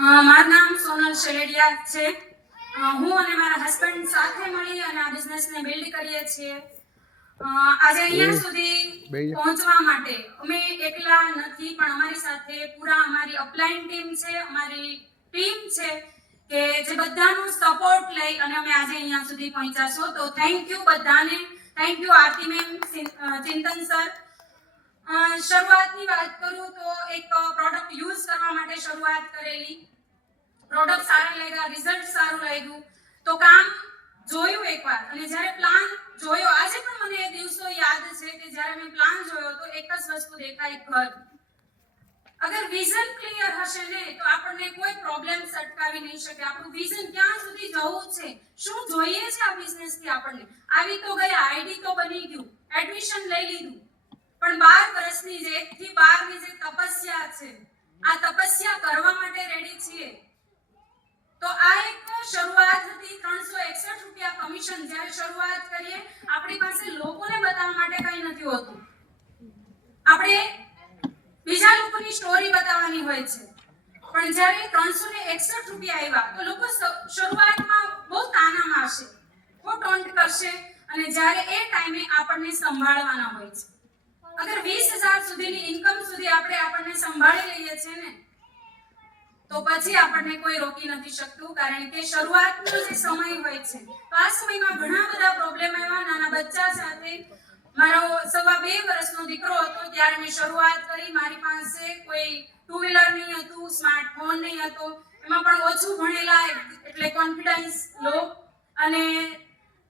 મારું નામ સોનલ શેલેડિયા છે. હું અને મારા હસબન્ડ સાથે મળી અને આ બિઝનેસને બિલ્ડ કરીએ છીએ. આજે અહીંયા સુધી પહોંચવા માટે અમે એકલા નથી, પણ અમારી સાથે પૂરા અમારી અપલાઇન ટીમ છે, અમારી ટીમ છે કે જે બધાનો સપોર્ટ લઈ અને અમે આજે અહીંયા સુધી પહોંચ્યા છો. તો થેન્ક યુ બધાને. Thank you Aarti ma'am, Chintan sir. શરૂઆતની વાત કરું તો એક પ્રોડક્ટ યુઝ કરવા માટે શરૂઆત કરેલી. પ્રોડક્ટ સારા લાગ્યા, રિઝલ્ટ સારું લાગ્યું તો કામ જોયું એકવાર, અને જ્યારે પ્લાન જોયો, આજે પણ મને એ દિવસો યાદ છે કે જ્યારે મેં પ્લાન જોયો તો એક જ વસ્તુ દેખાય, ઘર. અગર વિઝન ક્લિયર હશે ને તો આપણને કોઈ પ્રોબ્લેમ્સ અટકાવી નહીં શકે. આપણું વિઝન ક્યાં સુધી જવું છે, શું જોઈએ છે આ બિઝનેસથી આપણને, આવી તો ગયા, આઈડી તો બની ગયું, એડમિશન લઈ લીધું, પણ 12 વર્ષની જે 1 થી 12 ની જે તપસ્યા છે, આ તપસ્યા કરવા માટે રેડી છીએ. તો આ એક શરૂઆત હતી. 361 રૂપિયા કમિશન જ્યારે શરૂઆત કરીએ, આપણી પાસે લોકોને બતાવવા માટે કંઈ નથી હોતું, આપણે બીજા લોકોની સ્ટોરી બતાવવાની હોય છે. પણ જ્યારે 361 રૂપિયા આવ્યા તો લોકો શરૂઆતમાં બહુ તાના મારશે, બહુ ટોન્ટ કરશે, અને જ્યારે એ ટાઈમે આપણને સંભાળવાના હોય છે. અગર 20,000 સુધીની ઇન્કમ સુધી આપણને સંભાળી લઈએ છીએ ને, તો પછી આપણને કોઈ રોકી નથી શકતું, કારણ કે શરૂઆતનો જે સમય હોય છે, તો આ સમયમાં ઘણા બધા પ્રોબ્લેમ આવ્યા. નાના બચ્ચા સાથે, મારો 2.25 વર્ષનો દીકરો હતો ત્યારે મેં શરૂઆત કરી. મારી પાસે કોઈ 2 વ્હીલર નહીં હતું, સ્માર્ટફોન નહીં હતો, એમાં પણ ઓછું ભણેલા, એટલે કોન્ફિડન્સ લો. અને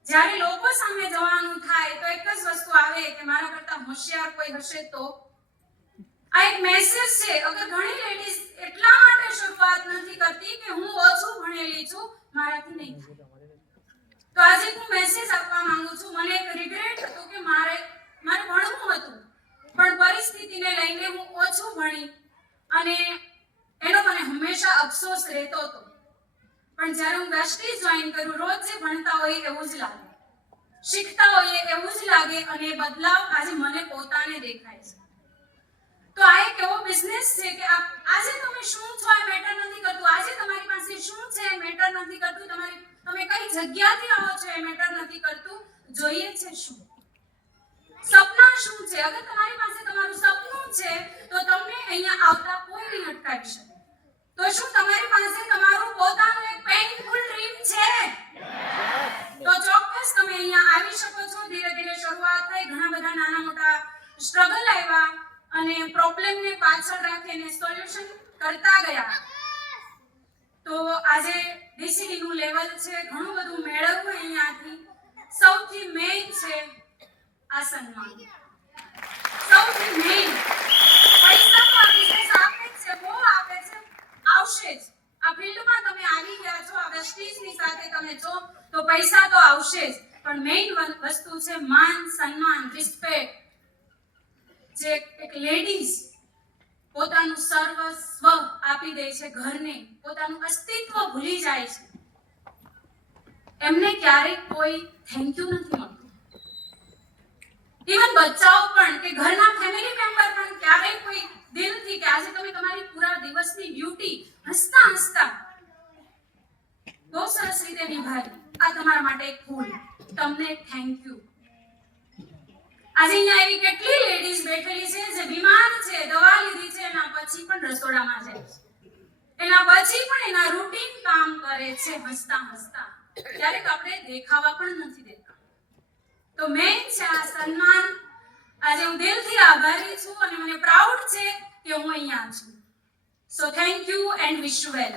જ્યારે લોકો સામે જવાનું થાય તો એક જ વસ્તુ આવે કે મારા કરતા હોશિયાર કોઈ હશે તો. આ એક મેસેજ છે. અગર ઘણી લેડીઝ એટલા માટે શરૂઆત નથી કરતી કે હું ઓછું ભણેલી છું, મારાથી નહીં. તો આજે હું મેસેજ આપવા માંગુ છું. મને એક રિગ્રેટ હતો કે મારે ભણવું હતું, પણ પરિસ્થિતિને લઈને હું ઓછું ભણી અને એનો મને હંમેશા અફસોસ રહેતો હતો. પણ જ્યારે હું વેસ્ટીઝ જોઈન કર્યું, રોજ જે ભણતા હોય એવું જ લાગે, શીખતા હોઈએ એવું જ લાગે, અને બદલાવ આજે મને પોતાને દેખાય છે. તો આ એક એવો બિઝનેસ છે કે આજે તમે શું છો એ મેટર નથી કરતું, આજે તમારી પાસે શું છે એ મેટર નથી કરતું, તમે કઈ જગ્યાથી આવો છો એ મેટર નથી કરતું, જોઈએ છે શું, સપના શું છે. અગર તમારી પાસે તમારું સપનું છે તો તમને અહીંયા આવતા કોઈ નહીં અટકાવી શકે. તો શું તમારી પાસે તમારું પોતાનું એક પેઇનફુલ ડ્રીમ છે? તો ચોક્કસ તમે અહીંયા આવી શકો છો. ધીરે ધીરે શરૂઆત થઈ, ઘણા બધા નાના મોટા સ્ટ્રગલ આવ્યા, અને પ્રોબ્લેમને પાછળ રાખીને સોલ્યુશન કરતા ગયા. તો આજે ડીસીડી નું લેવલ છે, ઘણું બધું મેળવવું અહીંયાથી. સૌથી મેઇન છે આ સન્માન. સૌથી મેઇન પૈસા તો આ બિઝનેસ આપે છે, બહુ આપે છે, આવશે જ. આ ફિલ્ડમાં તમે આવી ગયા છો, આ વેસ્ટીજની સાથે તમે છો, તો પૈસા તો આવશે જ, પણ મેઇન વસ્તુ છે માન, સન્માન, રિસ્પેક્ટ. જે એક લેડીઝ પોતાનું સર્વસ્વ આપી દે છે ઘરને, પોતાનું અસ્તિત્વ ભૂલી જાય છે, એમને ક્યારેક કોઈ થેન્ક યુ નથી મળતું. ઇવન બચ્ચાઓ પણ, કે ઘરના ફેમિલી મેમ્બર પણ ક્યારેક કોઈ દિલથી, કે આજે તમે તમારી પૂરા દિવસની ડ્યુટી હસતા હસતા બહુ સરસ રીતે નિભાવી, આ તમારા માટે એક ફૂલ, તમને થેન્ક યુ. આજે અહીંયા એવી કેટલી લેડીઝ બેઠેલી છે જે બીમાર છે, દવા લીધી છે, એના પછી પણ રસોડામાં જાય છે, એના પછી પણ એના રૂટીન કામ કરે છે હસતા હસતા. ક્યારેક આપણે દેખાવા પણ નથી દેતા. તો મેઇન છે આ સન્માન. આજે હું દિલથી આભારી છું અને મને પ્રાઉડ છે કે હું અહીંયા છું. So thank you and wish you well.